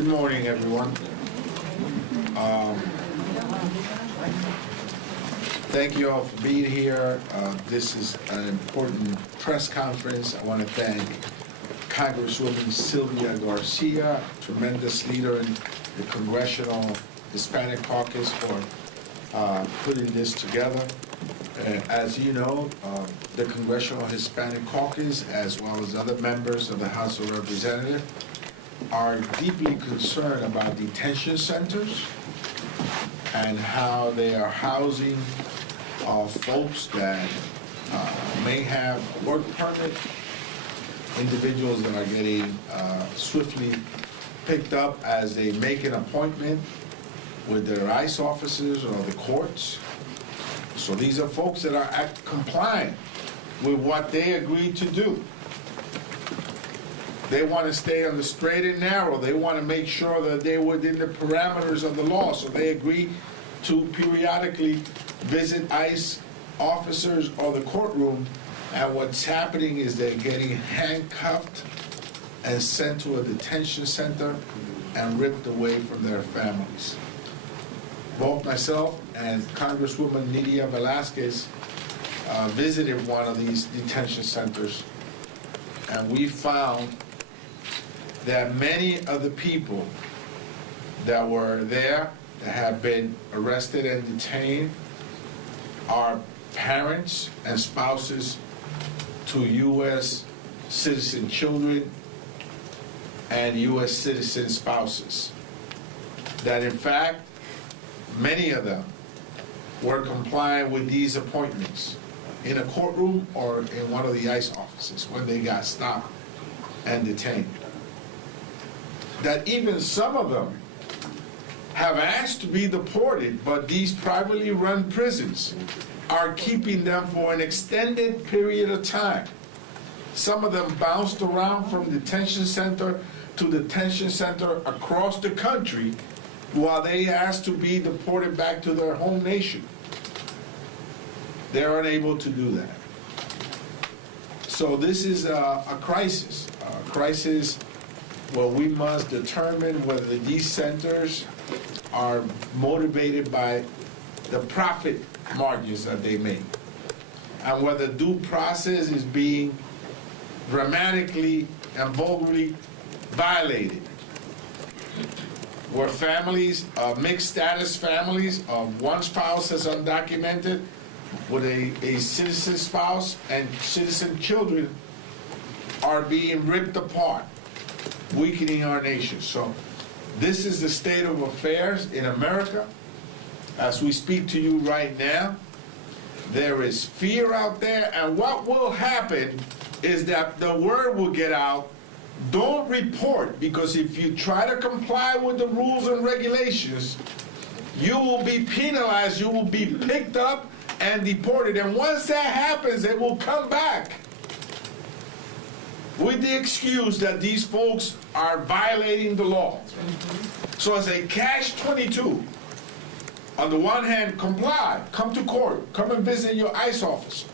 Good morning, everyone. Thank you all for being here. This is an important press conference. I want to thank Congresswoman Sylvia Garcia, tremendous leader in the Congressional Hispanic Caucus, for putting this together. As you know, the Congressional Hispanic Caucus, as well as other members of the House of Representatives, are deeply concerned about detention centers and how they are housing folks that may have a work permit, individuals that are getting swiftly picked up as they make an appointment with their ICE officers or the courts. So these are folks that are compliant with what they agreed to do. They want to stay on the straight and narrow. They want to make sure that they're within the parameters of the law. So they agree to periodically visit ICE officers or the courtroom. And what's happening is they're getting handcuffed and sent to a detention center and ripped away from their families. Both myself and Congresswoman Nydia Velazquez visited one of these detention centers, and we found that many of the people that were there that have been arrested and detained are parents and spouses to U.S. citizen children and U.S. citizen spouses. That in fact, many of them were complying with these appointments in a courtroom or in one of the ICE offices when they got stopped and detained. That even some of them have asked to be deported, but these privately run prisons are keeping them for an extended period of time. Some of them bounced around from detention center to detention center across the country while they asked to be deported back to their home nation. They're unable to do that. So this is a crisis where we must determine whether these centers are motivated by the profit margins that they make, and whether due process is being dramatically and vulgarly violated, where families, mixed status families of one spouse is undocumented with a citizen spouse and citizen children are being ripped apart, weakening our nation. So this is the state of affairs in America. As we speak to you right now, there is fear out there, and what will happen is that the word will get out, don't report, because if you try to comply with the rules and regulations, you will be penalized, you will be picked up and deported. And once that happens, it will come back with the excuse that these folks are violating the law. So it's a catch-22. On the one hand, comply, come to court, come and visit your ICE officer.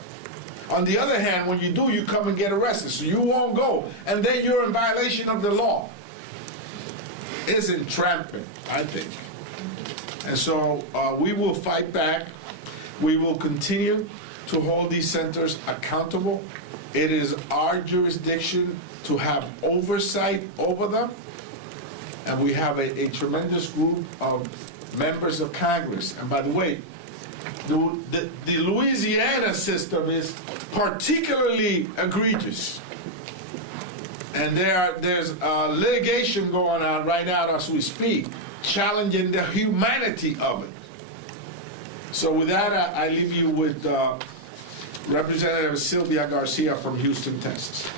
On the other hand, when you do, you come and get arrested, so you won't go, and then you're in violation of the law. It's entrampment, I think. And so we will fight back. We will continue to hold these centers accountable. It is our jurisdiction to have oversight over them, and we have a tremendous group of members of Congress. And by the way, the Louisiana system is particularly egregious. And there's litigation going on right now as we speak, challenging the humanity of it. So with that, I leave you with Representative Sylvia Garcia from Houston, Texas.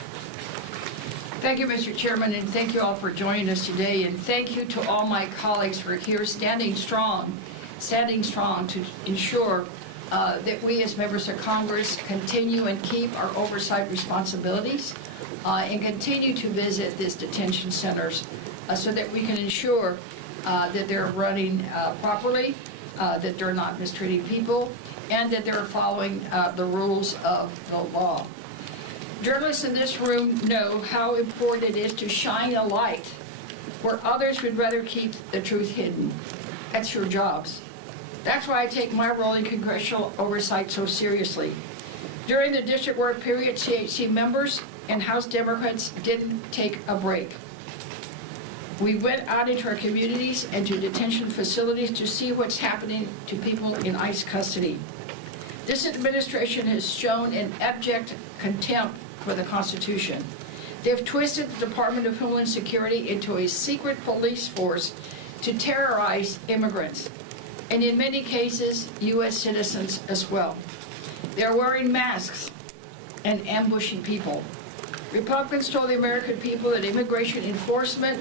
Thank you, Mr. Chairman, and thank you all for joining us today. And thank you to all my colleagues for here standing strong to ensure that we as members of Congress continue and keep our oversight responsibilities and continue to visit these detention centers so that we can ensure that they're running properly, that they're not mistreating people, and that they're following the rules of the law. Journalists in this room know how important it is to shine a light where others would rather keep the truth hidden. That's your jobs. That's why I take my role in congressional oversight so seriously. During the district work period, CHC members and House Democrats didn't take a break. We went out into our communities and to detention facilities to see what's happening to people in ICE custody. This administration has shown an abject contempt for the Constitution. They've twisted the Department of Homeland Security into a secret police force to terrorize immigrants, and in many cases, U.S. citizens as well. They're wearing masks and ambushing people. Republicans told the American people that immigration enforcement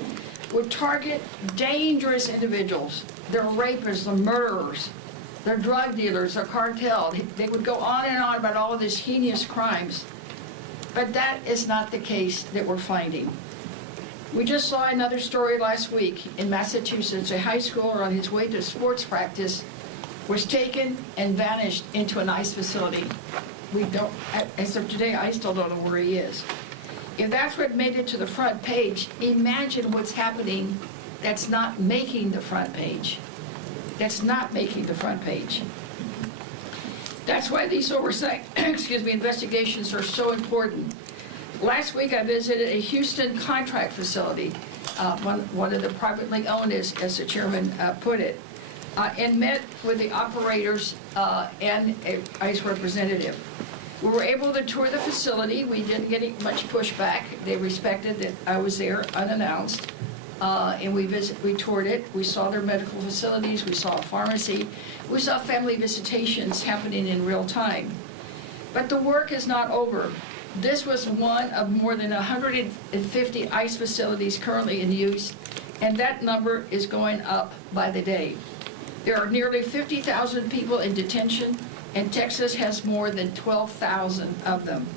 would target dangerous individuals. They're rapists, they're murderers, they're drug dealers, they're cartel. They would go on and on about all of these heinous crimes. But that is not the case that we're finding. We just saw another story last week in Massachusetts. A high schooler on his way to sports practice was taken and vanished into an ICE facility. We don't, as of today, I still don't know where he is. If that's what made it to the front page, imagine what's happening that's not making the front page. That's not making the front page. That's why these oversight, investigations are so important. Last week I visited a Houston contract facility, one of the privately owned, as the chairman put it, and met with the operators and an ICE representative. We were able to tour the facility. We didn't get much pushback. They respected that I was there unannounced, and we toured it. We saw their medical facilities. We saw a pharmacy. We saw family visitations happening in real time. But the work is not over. This was one of more than 150 ICE facilities currently in use, and that number is going up by the day. There are nearly 50,000 people in detention, and Texas has more than 12,000 of them.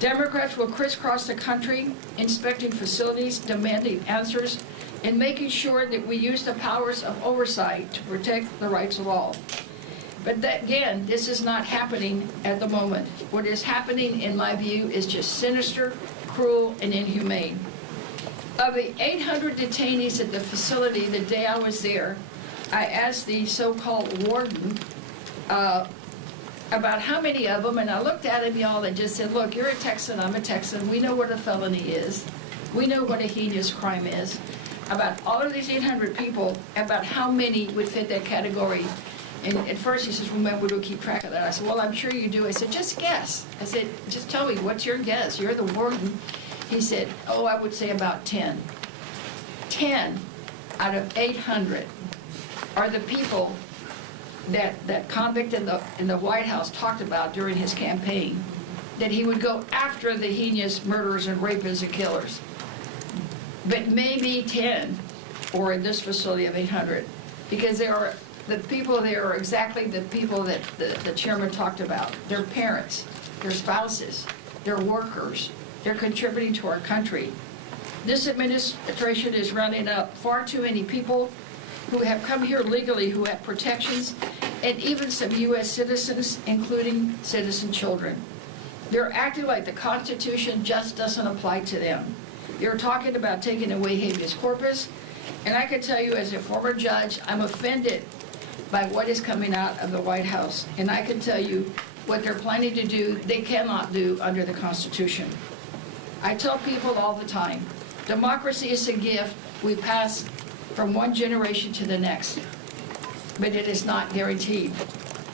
Democrats will crisscross the country, inspecting facilities, demanding answers, and making sure that we use the powers of oversight to protect the rights of all. But again, this is not happening at the moment. What is happening, in my view, is just sinister, cruel, and inhumane. Of the 800 detainees at the facility the day I was there, I asked the so-called warden about how many of them, and I looked at him, y'all, and just said, look, you're a Texan, I'm a Texan, we know what a felony is, we know what a heinous crime is. About all of these 800 people, about how many would fit that category. And at first he says, well, we don't keep track of that. I said, well, I'm sure you do. I said, just guess. I said, just tell me, what's your guess? You're the warden. He said, oh, I would say about 10. 10 out of 800 are the people that convict in the White House talked about during his campaign, that he would go after the heinous murderers and rapists and killers. But maybe 10, or in this facility of 800, because the people there are exactly the people that the chairman talked about. Their parents, their spouses, their workers. They're contributing to our country. This administration is rounding up far too many people who have come here legally, who have protections, and even some U.S. citizens, including citizen children. They're acting like the Constitution just doesn't apply to them. They're talking about taking away habeas corpus, and I can tell you as a former judge, I'm offended by what is coming out of the White House, and I can tell you what they're planning to do, they cannot do under the Constitution. I tell people all the time, democracy is a gift we pass from one generation to the next, but it is not guaranteed.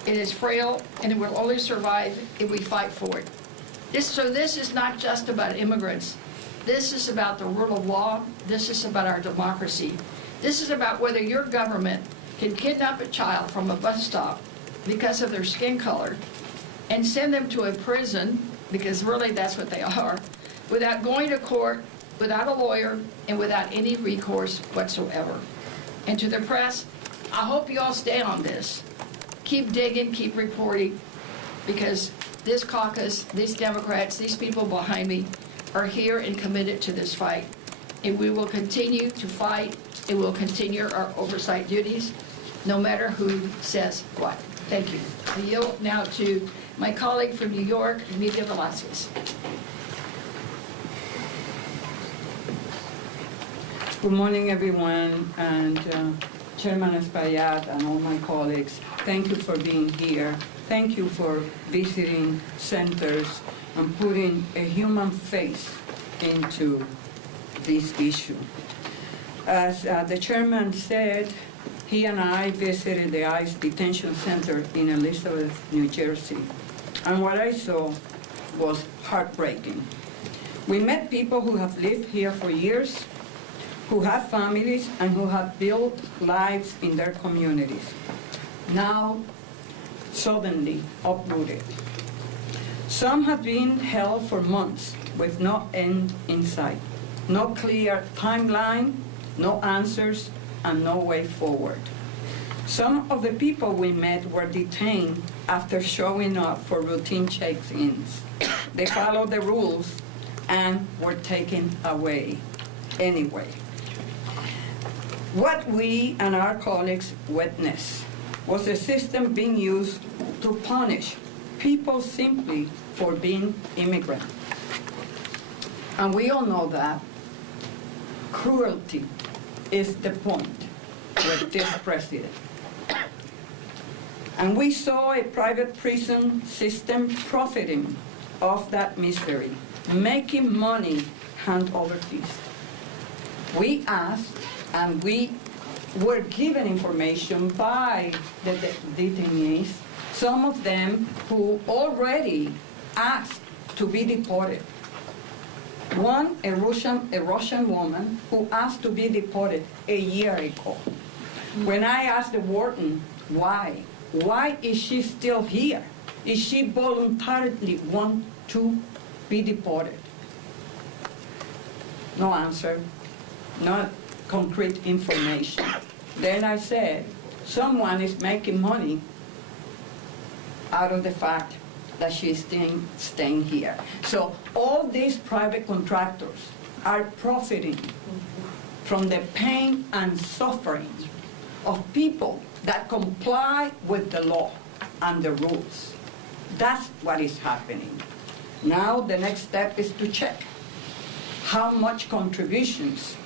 It is frail, and it will only survive if we fight for it. So this is not just about immigrants. This is about the rule of law. This is about our democracy. This is about whether your government can kidnap a child from a bus stop because of their skin color and send them to a prison, because really that's what they are, without going to court, without a lawyer, and without any recourse whatsoever. And to the press, I hope you all stay on this. Keep digging, keep reporting, because this caucus, these Democrats, these people behind me are here and committed to this fight. And we will continue to fight, and we'll continue our oversight duties, no matter who says what. Thank you. I yield now to my colleague from New York, Amiga Velasquez. Good morning, everyone, and Chairman Espaillat and all my colleagues, thank you for being here. Thank you for visiting centers and putting a human face into this issue. As the chairman said, he and I visited the ICE detention center in Elizabeth, New Jersey, and what I saw was heartbreaking. We met people who have lived here for years, who have families, and who have built lives in their communities, now suddenly uprooted. Some have been held for months with no end in sight, no clear timeline, no answers, and no way forward. Some of the people we met were detained after showing up for routine check-ins. They followed the rules and were taken away anyway. What we and our colleagues witnessed was a system being used to punish people simply for being immigrant. And we all know that cruelty is the point with this president. And we saw a private prison system profiting off that misery, making money hand over fist. We asked, and we were given information by the detainees, some of them who already asked to be deported. One, a Russian woman who asked to be deported a year ago. When I asked the warden why is she still here? Is she voluntarily want to be deported? No answer, no concrete information. Then I said, someone is making money out of the fact that she's staying here. So all these private contractors are profiting from the pain and suffering of people that comply with the law and the rules. That's what is happening. Now the next step is to check how much contributions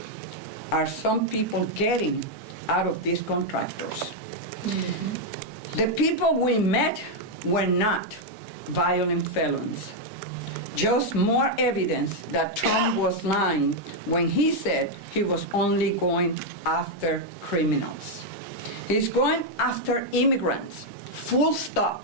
are some people getting out of these contractors. Mm-hmm. The people we met were not violent felons. Just more evidence that Trump was lying when he said he was only going after criminals. He's going after immigrants, full stop.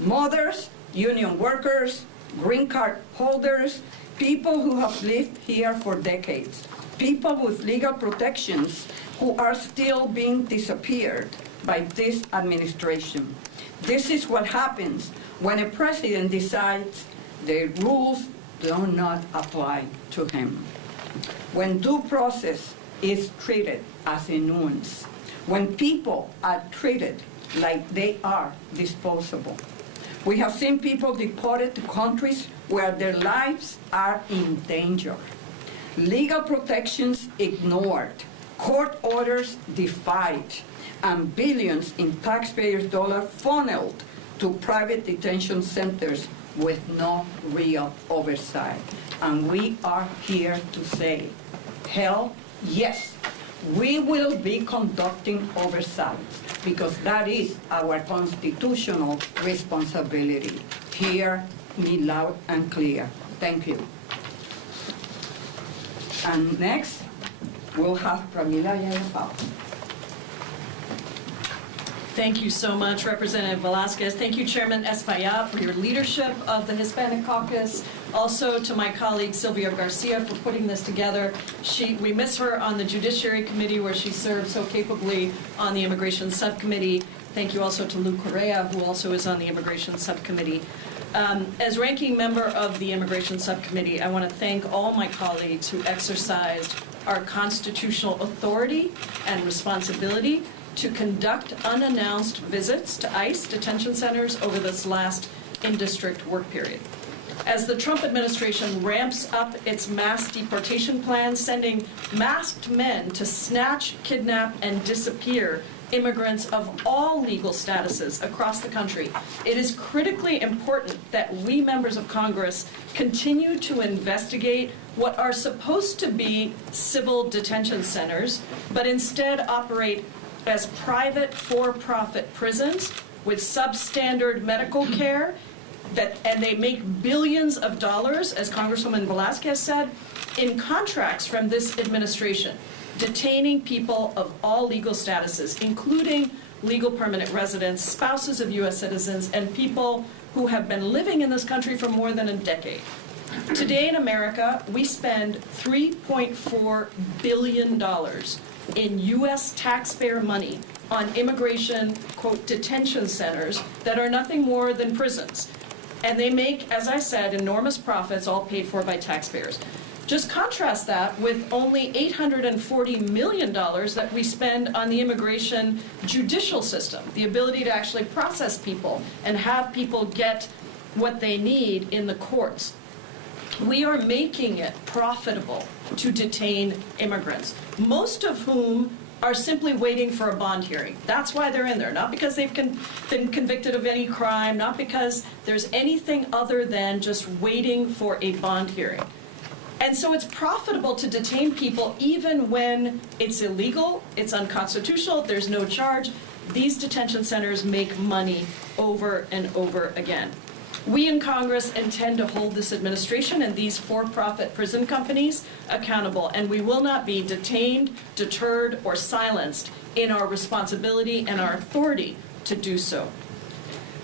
Mothers, union workers, green card holders, people who have lived here for decades, people with legal protections who are still being disappeared by this administration. This is what happens when a president decides the rules do not apply to him. When due process is treated as a nuisance, when people are treated like they are disposable. We have seen people deported to countries where their lives are in danger. Legal protections ignored, court orders defied, and billions in taxpayers' dollars funneled to private detention centers with no real oversight. And we are here to say, hell yes, we will be conducting oversight because that is our constitutional responsibility. Hear me loud and clear. Thank you. And next, we'll have Pramila Yayapao. Thank you so much, Representative Velasquez. Thank you, Chairman Espaillat, for your leadership of the Hispanic Caucus. Also to my colleague Sylvia Garcia for putting this together. We miss her on the Judiciary Committee where she served so capably on the Immigration Subcommittee. Thank you also to Lou Correa, who also is on the Immigration Subcommittee. As ranking member of the Immigration Subcommittee, I want to thank all my colleagues who exercised our constitutional authority and responsibility to conduct unannounced visits to ICE detention centers over this last in-district work period. As the Trump administration ramps up its mass deportation plan, sending masked men to snatch, kidnap, and disappear immigrants of all legal statuses across the country. It is critically important that we members of Congress continue to investigate what are supposed to be civil detention centers, but instead operate as private for-profit prisons with substandard medical care, and they make billions of dollars, as Congresswoman Velasquez said, in contracts from this administration, detaining people of all legal statuses, including legal permanent residents, spouses of U.S. citizens, and people who have been living in this country for more than a decade. Today in America, we spend $3.4 billion in U.S. taxpayer money on immigration, quote, detention centers that are nothing more than prisons. And they make, as I said, enormous profits, all paid for by taxpayers. Just contrast that with only $840 million that we spend on the immigration judicial system, the ability to actually process people and have people get what they need in the courts. We are making it profitable to detain immigrants, most of whom are simply waiting for a bond hearing. That's why they're in there, not because they've been convicted of any crime, not because there's anything other than just waiting for a bond hearing. And so it's profitable to detain people even when it's illegal, it's unconstitutional, there's no charge. These detention centers make money over and over again. We in Congress intend to hold this administration and these for-profit prison companies accountable, and we will not be detained, deterred, or silenced in our responsibility and our authority to do so.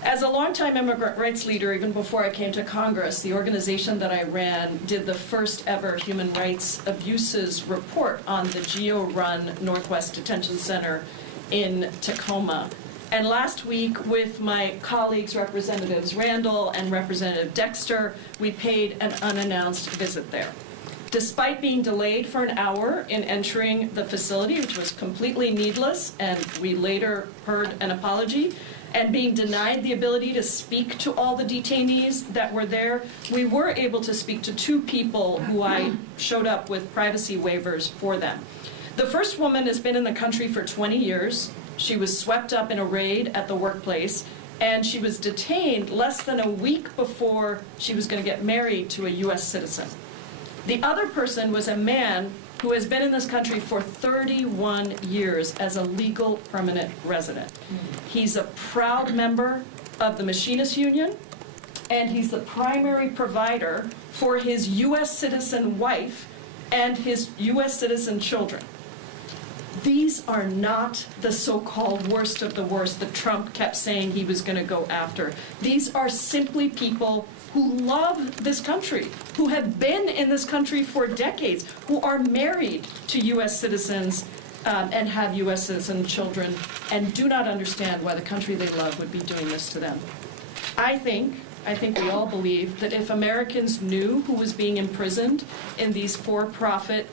As a longtime immigrant rights leader, even before I came to Congress, the organization that I ran did the first ever human rights abuses report on the GEO-run Northwest Detention Center in Tacoma. And last week, with my colleagues, Representatives Randall and Representative Dexter, we paid an unannounced visit there. Despite being delayed for an hour in entering the facility, which was completely needless, and we later heard an apology, and being denied the ability to speak to all the detainees that were there, we were able to speak to two people who I showed up with privacy waivers for them. The first woman has been in the country for 20 years. She was swept up in a raid at the workplace, and she was detained less than a week before she was going to get married to a U.S. citizen. The other person was a man who has been in this country for 31 years as a legal permanent resident. He's a proud member of the Machinists Union, and he's the primary provider for his U.S. citizen wife and his U.S. citizen children. These are not the so-called worst of the worst that Trump kept saying he was going to go after. These are simply people who love this country, who have been in this country for decades, who are married to U.S. citizens and have U.S. citizen children, and do not understand why the country they love would be doing this to them. I think we all believe that if Americans knew who was being imprisoned in these for-profit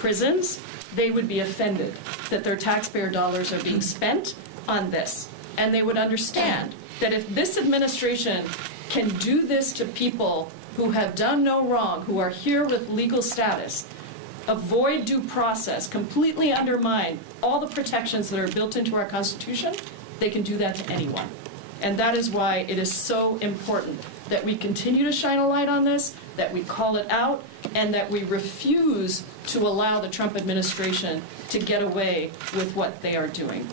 prisons, they would be offended that their taxpayer dollars are being spent on this. And they would understand that if this administration can do this to people who have done no wrong, who are here with legal status, avoid due process, completely undermine all the protections that are built into our Constitution, they can do that to anyone. And that is why it is so important that we continue to shine a light on this, that we call it out, and that we refuse to allow the Trump administration to get away with what they are doing.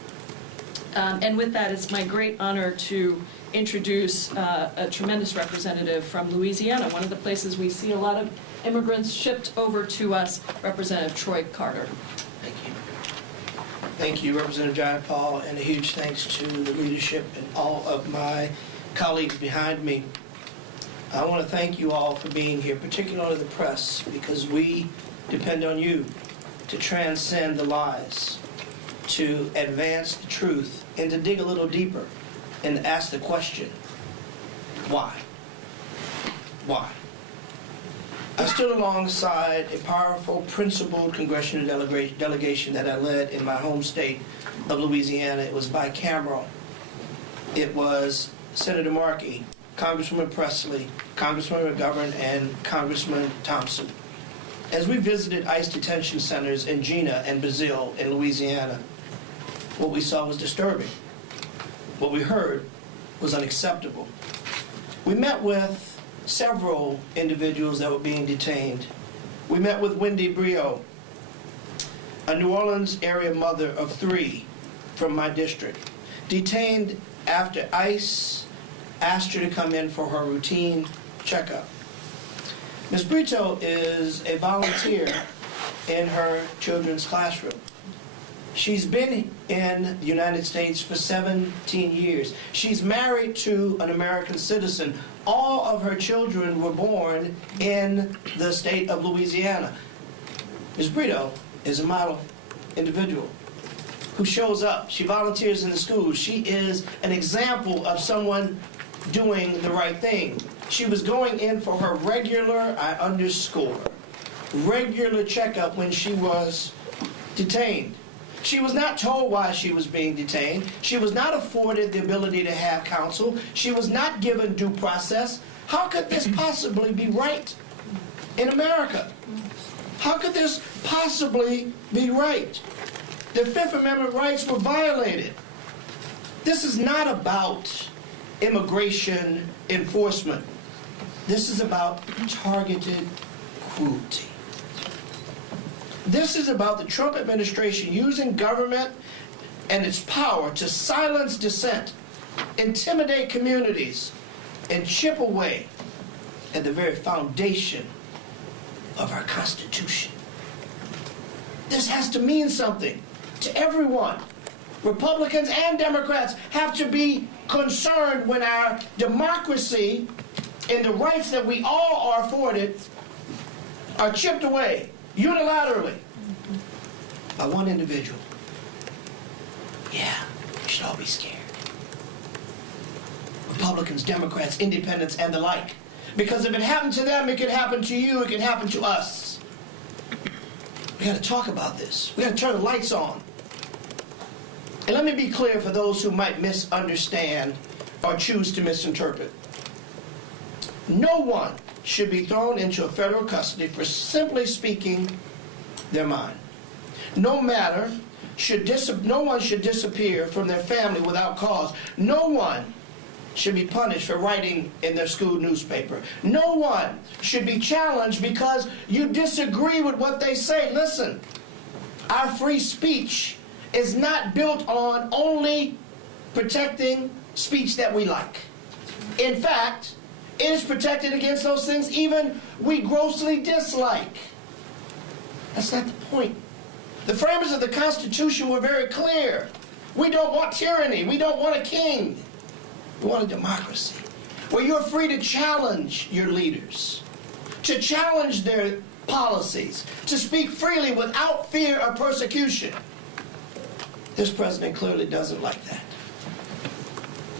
And with that, it's my great honor to introduce a tremendous representative from Louisiana, one of the places we see a lot of immigrants shipped over to us, Representative Troy Carter. Thank you. Thank you, Representative John Paul, and a huge thanks to the leadership and all of my colleagues behind me. I want to thank you all for being here, particularly the press, because we depend on you to transcend the lies, to advance the truth, and to dig a little deeper and ask the question, why? Why? I stood alongside a powerful, principled congressional delegation that I led in my home state of Louisiana. It was bicameral. It was Senator Markey, Congresswoman Presley, Congresswoman McGovern, and Congressman Thompson. As we visited ICE detention centers in Jena and Brazil in Louisiana, What we saw was disturbing. What we heard was unacceptable. We met with several individuals that were being detained. We met with Wendy Brio, a New Orleans area mother of 3 from my district, detained after ICE asked her to come in for her routine checkup. Ms. Brito is a volunteer in her children's classroom. She's been in the United States for 17 years. She's married to an American citizen. All of her children were born in the state of Louisiana. Ms. Brito is a model individual who shows up. She volunteers in the schools. She is an example of someone doing the right thing. She was going in for her regular, I underscore, regular checkup when she was detained. She was not told why she was being detained. She was not afforded the ability to have counsel. She was not given due process. How could this possibly be right in America? How could this possibly be right? The Fifth Amendment rights were violated. This is not about immigration enforcement. This is about targeted cruelty. This is about the Trump administration using government and its power to silence dissent, intimidate communities, and chip away at the very foundation of our Constitution. This has to mean something to everyone. Republicans and Democrats have to be concerned when our democracy and the rights that we all are afforded are chipped away unilaterally by one individual. Yeah, we should all be scared. Republicans, Democrats, Independents, and the like. Because if it happened to them, it could happen to you, it could happen to us. We got to talk about this. We got to turn the lights on. And let me be clear for those who might misunderstand or choose to misinterpret. No one should be thrown into a federal custody for simply speaking their mind. No one should disappear from their family without cause. No one should be punished for writing in their school newspaper. No one should be challenged because you disagree with what they say. Listen, our free speech is not built on only protecting speech that we like. In fact, it is protected against those things even we grossly dislike. That's not the point. The framers of the Constitution were very clear. We don't want tyranny. We don't want a king. We want a democracy where you're free to challenge your leaders, to challenge their policies, to speak freely without fear of persecution. This president clearly doesn't like that.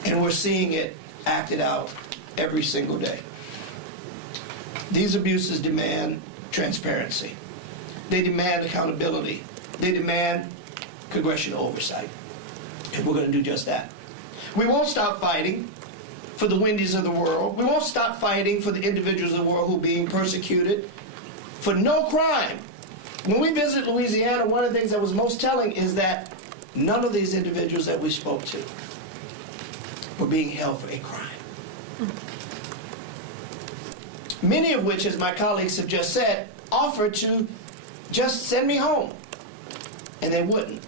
And we're seeing it acted out every single day. These abuses demand transparency. They demand accountability. They demand congressional oversight. And we're going to do just that. We won't stop fighting for the Wendy's of the world. We won't stop fighting for the individuals of the world who are being persecuted for no crime. When we visit Louisiana, one of the things that was most telling is that none of these individuals that we spoke to were being held for a crime. Many of which, as my colleagues have just said, offered to just send me home. And they wouldn't.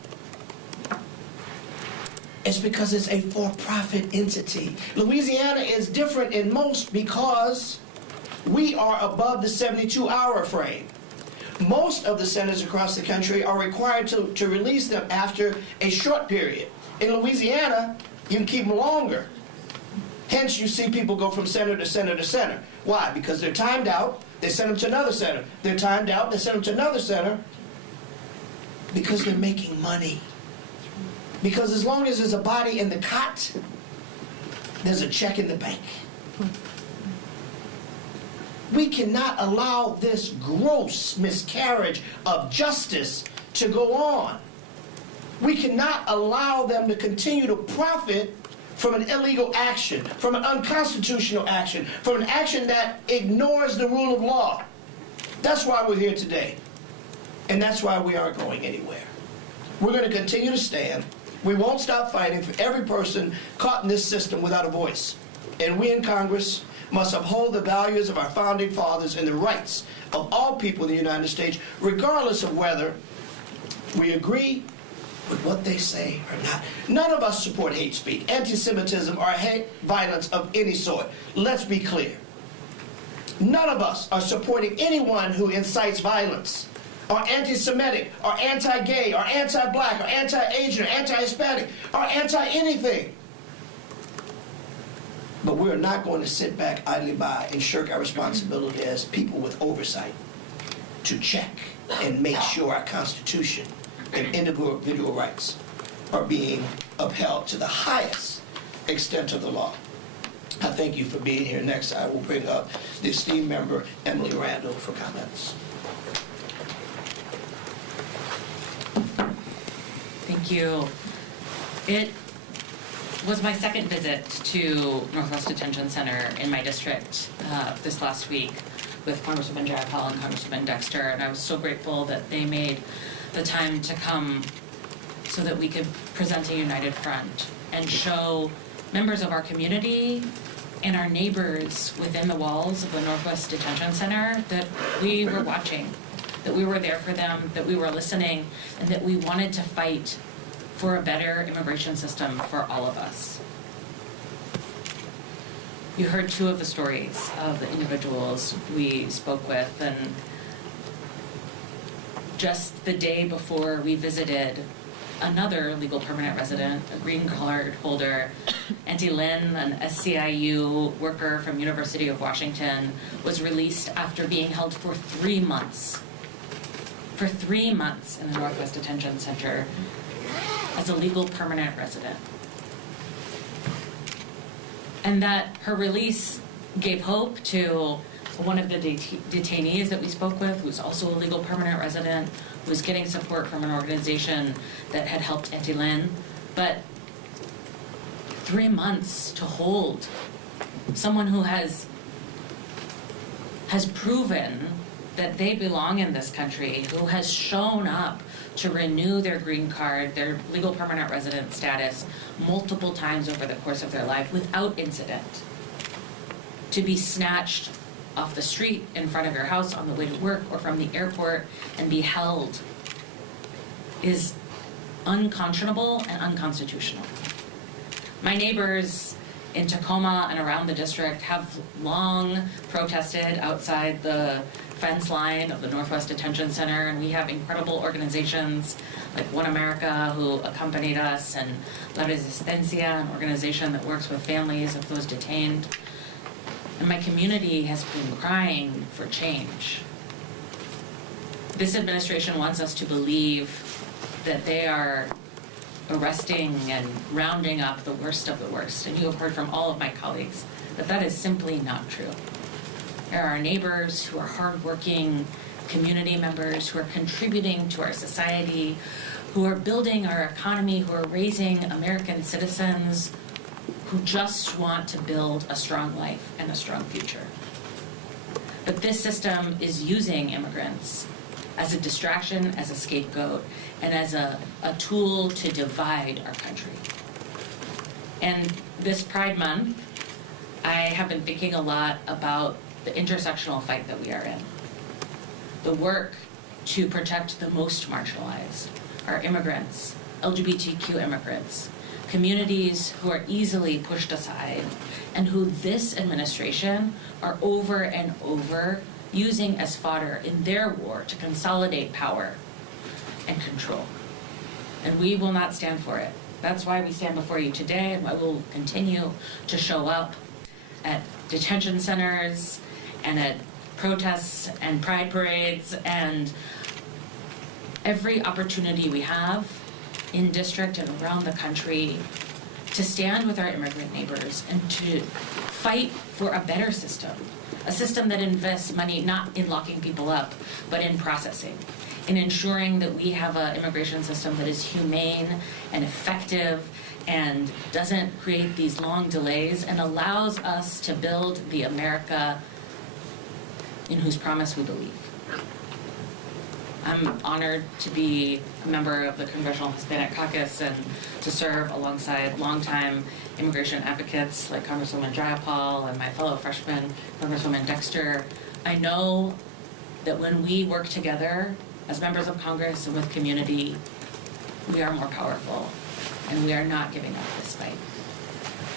It's because it's a for-profit entity. Louisiana is different in most because we are above the 72-hour frame. Most of the centers across the country are required to release them after a short period. In Louisiana, you can keep them longer. Hence, you see people go from center to center to center. Why? Because they're timed out, they send them to another center. They're timed out, they send them to another center. Because they're making money. Because as long as there's a body in the cot, there's a check in the bank. We cannot allow this gross miscarriage of justice to go on. We cannot allow them to continue to profit from an illegal action, from an unconstitutional action, from an action that ignores the rule of law. That's why we're here today. And that's why we aren't going anywhere. We're going to continue to stand. We won't stop fighting for every person caught in this system without a voice. And we in Congress must uphold the values of our founding fathers and the rights of all people in the United States, regardless of whether we agree with what they say or not. None of us support hate speech, anti-Semitism, or hate violence of any sort. Let's be clear. None of us are supporting anyone who incites violence, or anti-Semitic, or anti-gay, or anti-black, or anti-Asian, or anti-Hispanic, or anti-anything. But we're not going to sit back idly by and shirk our responsibility as people with oversight to check and make sure our Constitution and individual rights are being upheld to the highest extent of the law. I thank you for being here. Next, I will bring up the esteemed member, Emily Randall, for comments. Thank you. It was my second visit to Northwest Detention Center in my district this last week with Congresswoman Jayapal and Congresswoman Dexter, and I was so grateful that they made the time to come so that we could present a united front and show members of our community and our neighbors within the walls of the Northwest Detention Center that we were watching, that we were there for them, that we were listening, and that we wanted to fight for a better immigration system for all of us. You heard two of the stories of the individuals we spoke with, and just the day before we visited another legal permanent resident, a green card holder, Auntie Lynn, an SCIU worker from University of Washington, was released after being held for 3 months. For 3 months in the Northwest Detention Center as a legal permanent resident. And that her release gave hope to one of the detainees that we spoke with, who's also a legal permanent resident, who was getting support from an organization that had helped Auntie Lynn. But 3 months to hold someone who has proven that they belong in this country, who has shown up to renew their green card, their legal permanent resident status, multiple times over the course of their life without incident, to be snatched off the street in front of your house on the way to work or from the airport and be held is unconscionable and unconstitutional. My neighbors in Tacoma and around the district have long protested outside the fence line of the Northwest Detention Center, and we have incredible organizations like One America who accompanied us, and La Resistencia, an organization that works with families of those detained. And my community has been crying for change. This administration wants us to believe that they are arresting and rounding up the worst of the worst, and you have heard from all of my colleagues that that is simply not true. There are neighbors who are hardworking community members who are contributing to our society, who are building our economy, who are raising American citizens, who just want to build a strong life and a strong future. But this system is using immigrants as a distraction, as a scapegoat, and as a tool to divide our country. And this Pride Month, I have been thinking a lot about the intersectional fight that we are in. The work to protect the most marginalized, our immigrants, LGBTQ immigrants, communities who are easily pushed aside, and who this administration are over and over using as fodder in their war to consolidate power and control. And we will not stand for it. That's why we stand before you today, and why we'll continue to show up at detention centers and at protests and pride parades and every opportunity we have in district and around the country to stand with our immigrant neighbors and to fight for a better system, a system that invests money not in locking people up, but in processing, in ensuring that we have an immigration system that is humane and effective and doesn't create these long delays and allows us to build the America in whose promise we believe. I'm honored to be a member of the Congressional Hispanic Caucus and to serve alongside longtime immigration advocates like Congresswoman Jayapal and my fellow freshman, Congresswoman Dexter. I know that when we work together as members of Congress and with community, we are more powerful, and we are not giving up this fight.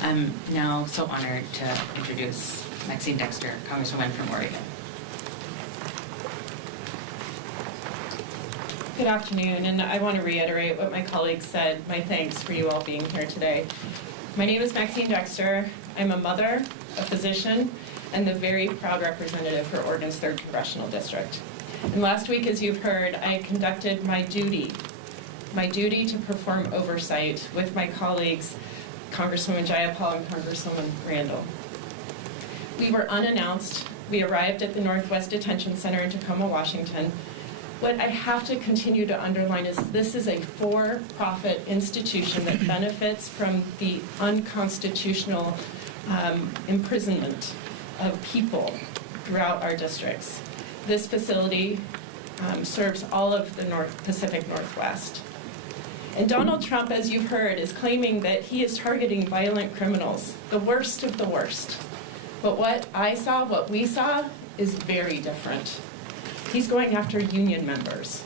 I'm now so honored to introduce Maxine Dexter, Congresswoman from Oregon. Good afternoon, and I want to reiterate what my colleagues said. My thanks for you all being here today. My name is Maxine Dexter. I'm a mother, a physician, and the very proud representative for Oregon's 3rd Congressional District. And last week, as you've heard, I conducted my duty to perform oversight with my colleagues, Congresswoman Jayapal and Congresswoman Randall. We were unannounced. We arrived at the Northwest Detention Center in Tacoma, Washington. What I have to continue to underline is this is a for-profit institution that benefits from the unconstitutional imprisonment of people throughout our districts. This facility serves all of the Pacific Northwest. And Donald Trump, as you've heard, is claiming that he is targeting violent criminals, the worst of the worst. But what we saw, is very different. He's going after union members,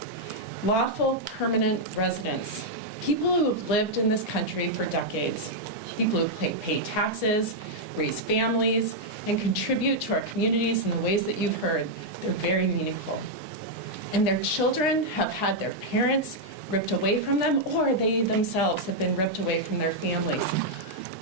lawful permanent residents, people who have lived in this country for decades, people who pay taxes, raise families, and contribute to our communities in the ways that you've heard. They're very meaningful. And their children have had their parents ripped away from them, or they themselves have been ripped away from their families.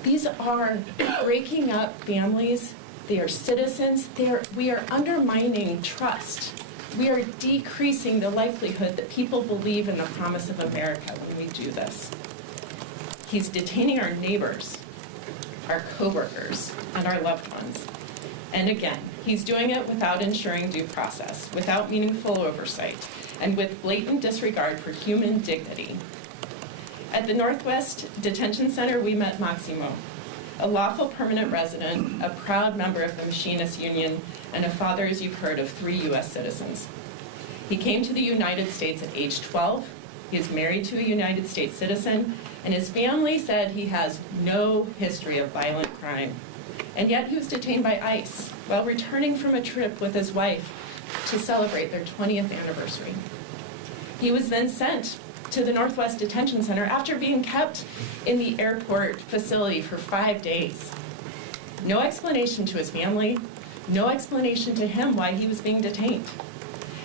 These are breaking up families. They are citizens. We are undermining trust. We are decreasing the likelihood that people believe in the promise of America when we do this. He's detaining our neighbors, our coworkers, and our loved ones. And again, he's doing it without ensuring due process, without meaningful oversight, and with blatant disregard for human dignity. At the Northwest Detention Center, we met Maximo, a lawful permanent resident, a proud member of the Machinists Union, and a father, as you've heard, of 3 U.S. citizens. He came to the United States at age 12. He is married to a United States citizen, and his family said he has no history of violent crime. And yet he was detained by ICE while returning from a trip with his wife to celebrate their 20th anniversary. He was then sent to the Northwest Detention Center after being kept in the airport facility for 5 days. No explanation to his family, no explanation to him why he was being detained.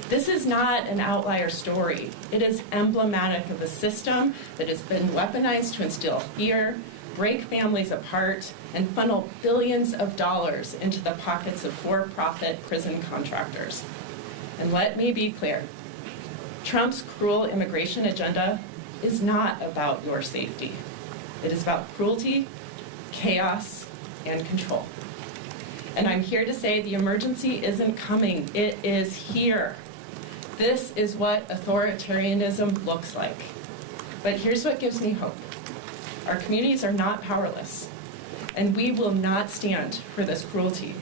This is not an outlier story. It is emblematic of a system that has been weaponized to instill fear, break families apart, and funnel billions of dollars into the pockets of for-profit prison contractors. And let me be clear, Trump's cruel immigration agenda is not about your safety. It is about cruelty, chaos, and control. And I'm here to say the emergency isn't coming, it is here. This is what authoritarianism looks like. But here's what gives me hope. Our communities are not powerless, and we will not stand for this cruelty.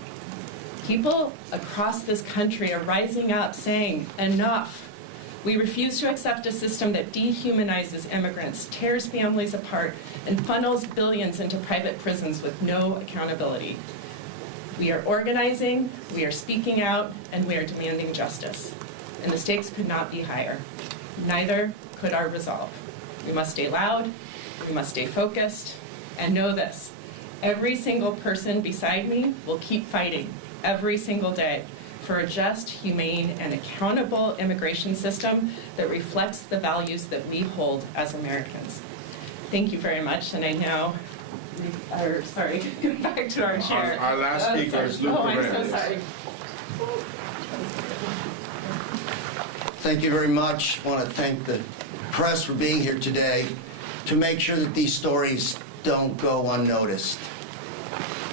People across this country are rising up saying, enough. We refuse to accept a system that dehumanizes immigrants, tears families apart, and funnels billions into private prisons with no accountability. We are organizing, we are speaking out, and we are demanding justice. And the stakes could not be higher. Neither could our resolve. We must stay loud, we must stay focused, and know this. Every single person beside me will keep fighting every single day for a just, humane, and accountable immigration system that reflects the values that we hold as Americans. Thank you very much, and I now, back to our chair. Our last speaker is Luke I'm so Perez. sorry. Thank you very much. I want to thank the press for being here today to make sure that these stories don't go unnoticed.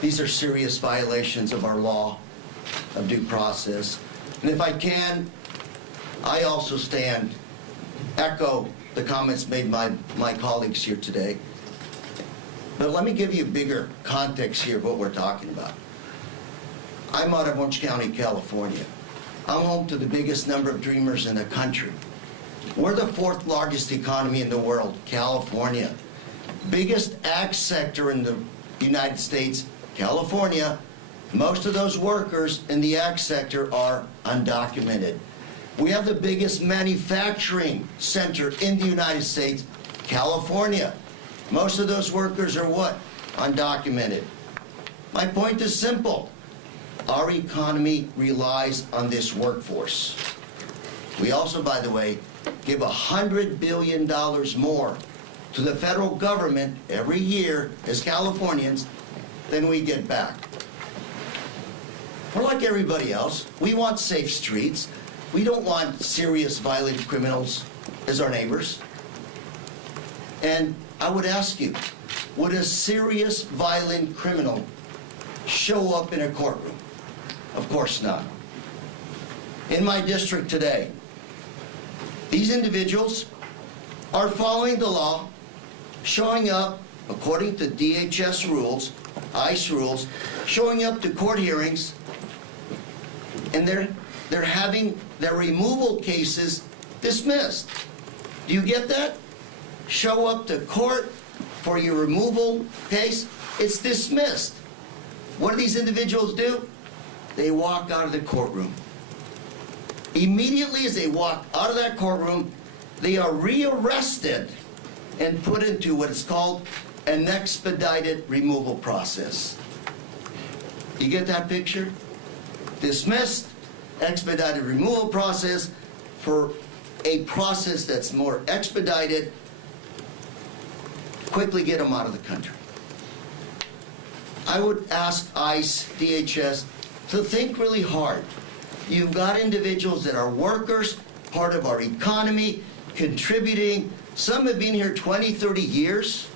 These are serious violations of our law of due process. And if I can, I also echo the comments made by my colleagues here today. But let me give you a bigger context here of what we're talking about. I'm out of Orange County, California. I'm home to the biggest number of dreamers in the country. We're the fourth largest economy in the world, California. Biggest ag sector in the United States, California. Most of those workers in the ag sector are undocumented. We have the biggest manufacturing center in the United States, California. Most of those workers are what? Undocumented. My point is simple. Our economy relies on this workforce. We also, by the way, give $100 billion more to the federal government every year as Californians than we get back. We're like everybody else. We want safe streets. We don't want serious violent criminals as our neighbors. And I would ask you, would a serious violent criminal show up in a courtroom? Of course not. In my district today, these individuals are following the law, showing up according to DHS rules, ICE rules, showing up to court hearings, and they're having their removal cases dismissed. Do you get that? Show up to court for your removal case, it's dismissed. What do these individuals do? They walk out of the courtroom. Immediately as they walk out of that courtroom, they are rearrested and put into what is called an expedited removal process. You get that picture? Dismissed, expedited removal process for a process that's more expedited. Quickly get them out of the country. I would ask ICE, DHS, to think really hard. You've got individuals that are workers, part of our economy, contributing. Some have been here 20, 30 years.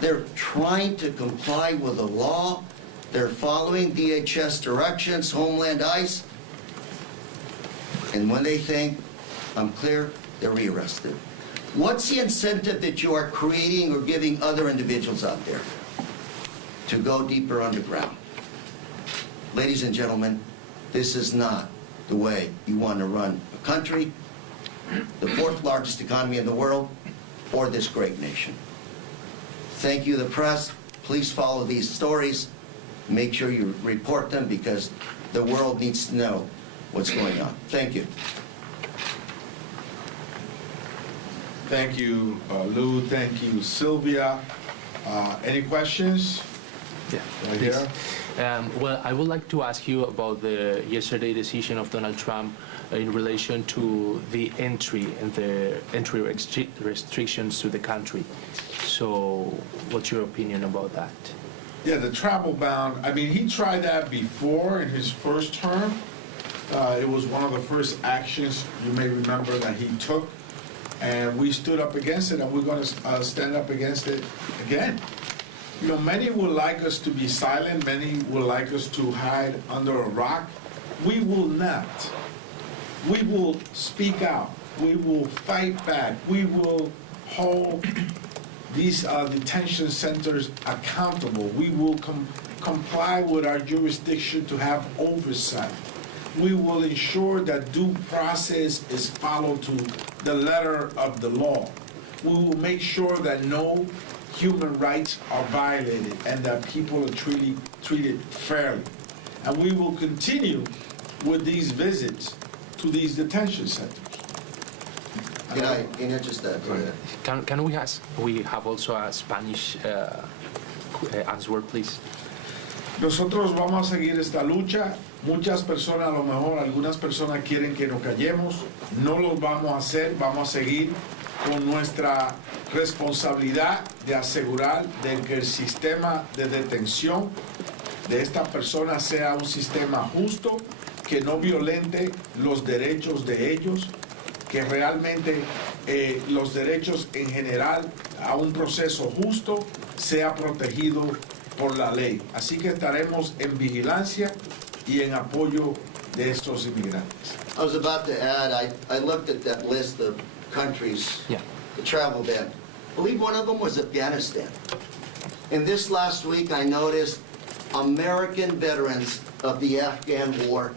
They're trying to comply with the law. They're following DHS directions, Homeland ICE. And when they think, I'm clear, they're rearrested. What's the incentive that you are creating or giving other individuals out there to go deeper underground? Ladies and gentlemen, this is not the way you want to run a country, the fourth largest economy in the world, or this great nation. Thank you, the press. Please follow these stories. Make sure you report them because the world needs to know what's going on. Thank you. Thank you, Lou. Thank you, Sylvia. Any questions? Yeah, Right please. here. Well, I would like to ask you about the yesterday decision of Donald Trump in relation to the entry and the entry restrictions to the country. So, what's your opinion about that? Yeah, the travel ban, I mean, he tried that before in his first term. It was one of the first actions you may remember that he took. And we stood up against it, and we're going to stand up against it again. You know, many would like us to be silent. Many would like us to hide under a rock. We will not. We will speak out. We will fight back. We will hold these detention centers accountable. We will comply with our jurisdiction to have oversight. We will ensure that due process is followed to the letter of the law. We will make sure that no human rights are violated and that people are treated fairly. And we will continue with these visits to these detention centers. Can I just add to that? Can we have also a Spanish answer, please? Nosotros vamos a seguir esta lucha. Muchas personas, a lo mejor algunas personas quieren que nos callemos. No lo vamos a hacer. Vamos a seguir con nuestra responsabilidad de asegurar de que el sistema de detención de estas personas sea un sistema justo, que no violente los derechos de ellos, que realmente los derechos en general a un proceso justo sea protegido por la ley. Así que estaremos en vigilancia y en apoyo de estos inmigrantes. I was about to add, I looked at that list of countries, Yeah. the travel ban. I believe one of them was Afghanistan. And this last week I noticed American veterans of the Afghan war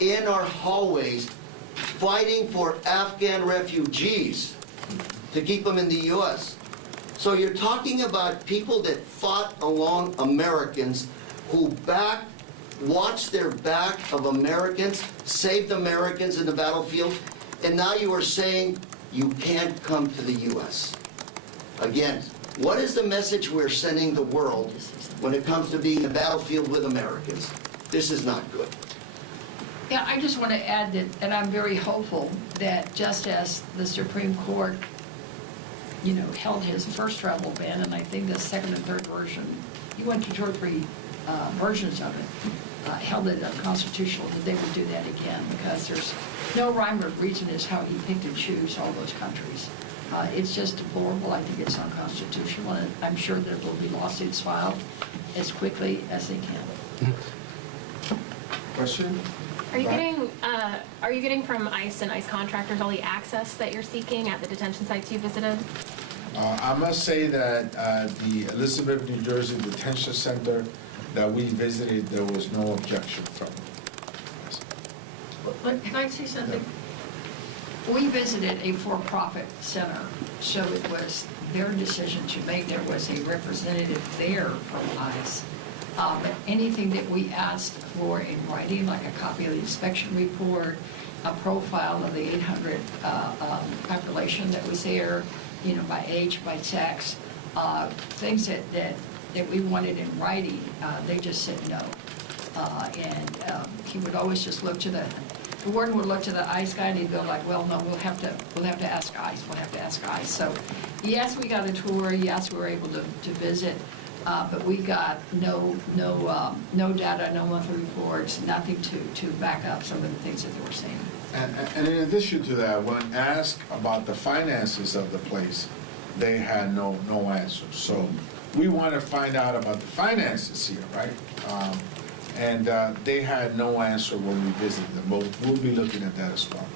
in our hallways fighting for Afghan refugees to keep them in the U.S. So you're talking about people that fought along Americans who watched their back of Americans, saved Americans in the battlefield, and now you are saying you can't come to the U.S. Again, what is the message we're sending the world when it comes to being in the battlefield with Americans? This is not good. Yeah, I just want to add that I'm very hopeful that just as the Supreme Court, held his first travel ban, and I think the second and third version, he went to 2 or 3 versions of it, held it unconstitutional, that they would do that again, because there's no rhyme or reason as how he picked and chose all those countries. It's just deplorable. I think it's unconstitutional, and I'm sure there will be lawsuits filed as quickly as they can. Question? Are you getting from ICE and ICE contractors all the access that you're seeking at the detention sites you visited? I must say that the Elizabeth, New Jersey Detention Center that we visited, there was no objection from them. But can I say something? We visited a for-profit center, so it was their decision to make. There was a representative there from ICE. But anything that we asked for in writing, like a copy of the inspection report, a profile of the 800 population that was there, by age, by sex, things that we wanted in writing, they just said no. And he would always just look to the warden would look to the ICE guy and he'd go like, well, no, we'll have to ask ICE. We'll have to ask ICE. So yes, we got a tour. Yes, we were able to visit. But we got no data, no monthly reports, nothing to back up some of the things that they were saying. And in addition to that, when asked about the finances of the place, they had no answer. So we want to find out about the finances here, right? And they had no answer when we visited them. But we'll be looking at that as well.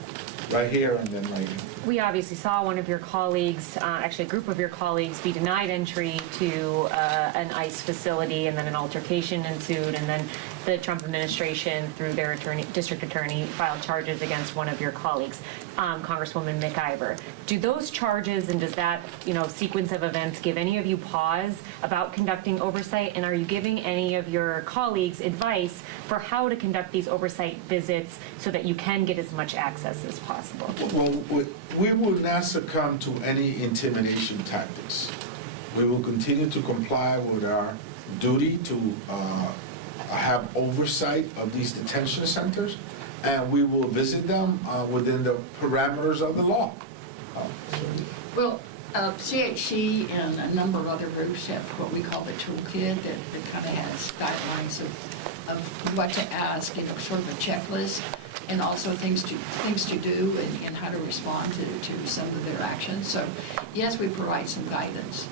Right here and then right here. We obviously saw one of your colleagues, actually a group of your colleagues, be denied entry to an ICE facility, and then an altercation ensued, and then the Trump administration, through their district attorney, filed charges against one of your colleagues, Congresswoman McIver. Do those charges and does that sequence of events give any of you pause about conducting oversight, and are you giving any of your colleagues advice for how to conduct these oversight visits so that you can get as much access as possible? Well, we will not succumb to any intimidation tactics. We will continue to comply with our duty to have oversight of these detention centers, and we will visit them within the parameters of the law. Well, CHC and a number of other groups have what we call the toolkit that kind of has guidelines of what to ask, sort of a checklist, and also things to do and how to respond to some of their actions. So yes, we provide some guidance.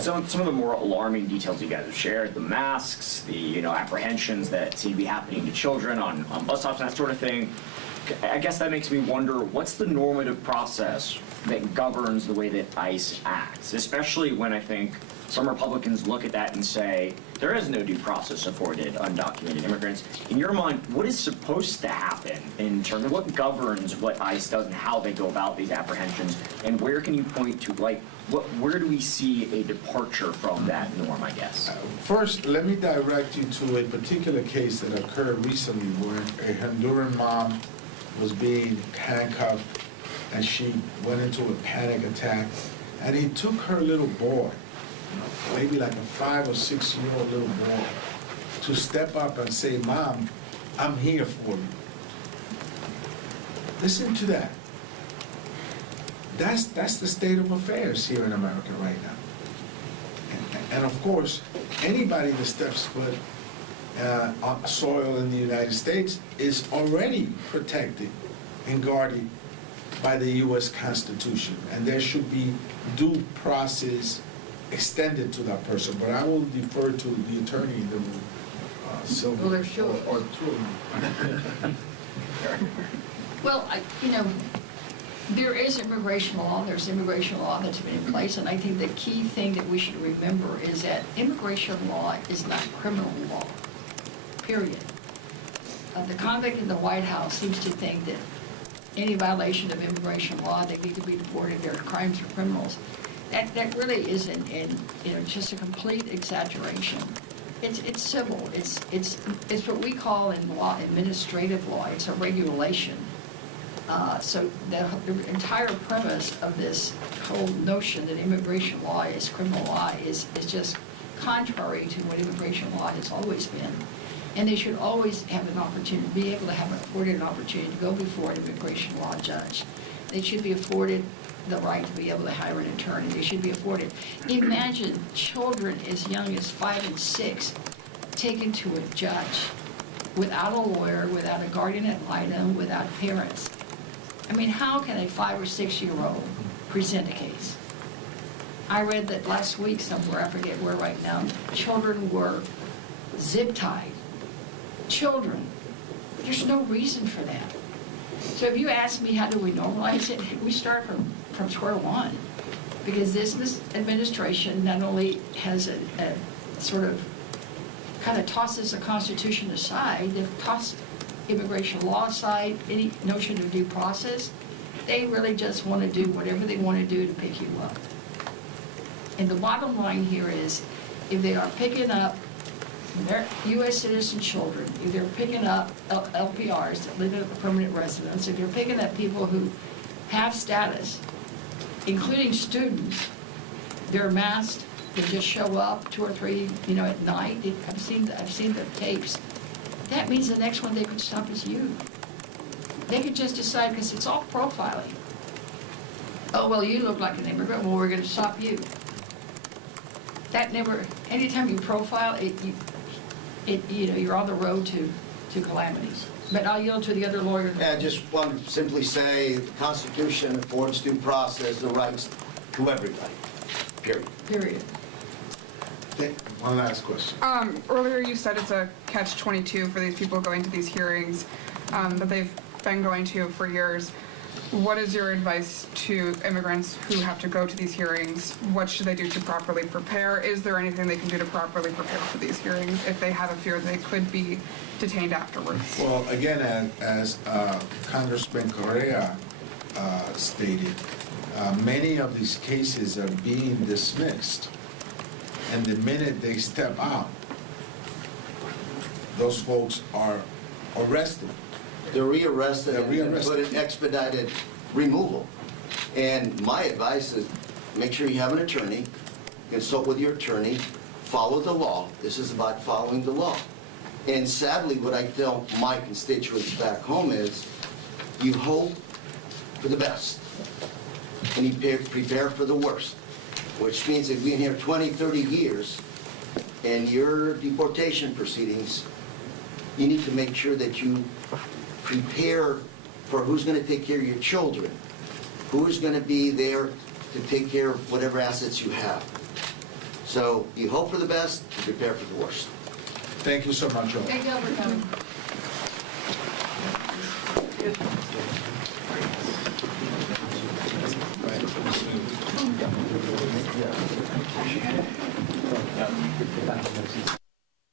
Some of the more alarming details you guys have shared, the masks, the apprehensions that seem to be happening to children on bus stops and that sort of thing. I guess that makes me wonder, what's the normative process that governs the way that ICE acts, especially when I think some Republicans look at that and say, there is no due process afforded undocumented immigrants. In your mind, what is supposed to happen in terms of what governs what ICE does and how they go about these apprehensions, and where can you point to, where do we see a departure from that norm, I guess? First, let me direct you to a particular case that occurred recently where a Honduran mom was being handcuffed and she went into a panic attack, and he took her little boy, maybe like a 5 or 6 year old little boy, to step up and say, Mom, I'm here for you. Listen to that. That's the state of affairs here in America right now. And of course, anybody that steps foot on soil in the United States is already protected and guarded by the U.S. Constitution. And there should be due process extended to that person. But I will defer to the attorney in the room, Sylvia. Well, there's sure. Or two of them. Well, there is immigration law. There's immigration law that's been in place, and I think the key thing that we should remember is that immigration law is not criminal law, period. The convict in the White House seems to think that any violation of immigration law, they need to be deported, their crimes are criminals. That really isn't, just a complete exaggeration. It's civil. It's what we call in law, administrative law. It's a regulation. So the entire premise of this whole notion that immigration law is criminal law is just contrary to what immigration law has always been. And they should always have an opportunity, be able to have afforded an opportunity to go before an immigration law judge. They should be afforded the right to be able to hire an attorney. They should be afforded. Imagine children as young as 5 and 6 taken to a judge without a lawyer, without a guardian ad litem, without parents. I mean, how can a 5 or 6-year-old present a case? I read that last week somewhere, I forget where right now, children were zip-tied. Children. There's no reason for that. So if you ask me how do we normalize it, we start from square one. Because this administration not only has a sort of, kind of tosses the Constitution aside, they've tossed immigration law aside, any notion of due process, they really just want to do whatever they want to do to pick you up. And the bottom line here is, if they are picking up their U.S. citizen children, if they're picking up LPRs that live in a permanent residence, if you're picking up people who have status, including students, they're masked, they just show up 2 or 3, at night. I've seen the tapes. That means the next one they could stop is you. They could just decide, because it's all profiling. Oh, well, you look like an immigrant, well, we're going to stop you. That never, anytime you profile, you're on the road to calamities. But I'll yield to the other lawyer. Yeah, I just want to simply say the Constitution affords due process, the rights to everybody, period. Period. One last question. Earlier you said it's a catch-22 for these people going to these hearings that they've been going to for years. What is your advice to immigrants who have to go to these hearings? What should they do to properly prepare? Is there anything they can do to properly prepare for these hearings if they have a fear they could be detained afterwards? Well, again, as Congressman Correa stated, many of these cases are being dismissed. And the minute they step out, those folks are arrested. They're rearrested They're and rearrested. put in expedited removal. And my advice is make sure you have an attorney, consult with your attorney, follow the law. This is about following the law. And sadly, what I tell my constituents back home is you hope for the best and you prepare for the worst, which means if you've been here 20, 30 years and your deportation proceedings, you need to make sure that you prepare for who's going to take care of your children, who's going to be there to take care of whatever assets you have. So you hope for the best, and prepare for the worst. Thank you so much, Joe. Thank you for coming.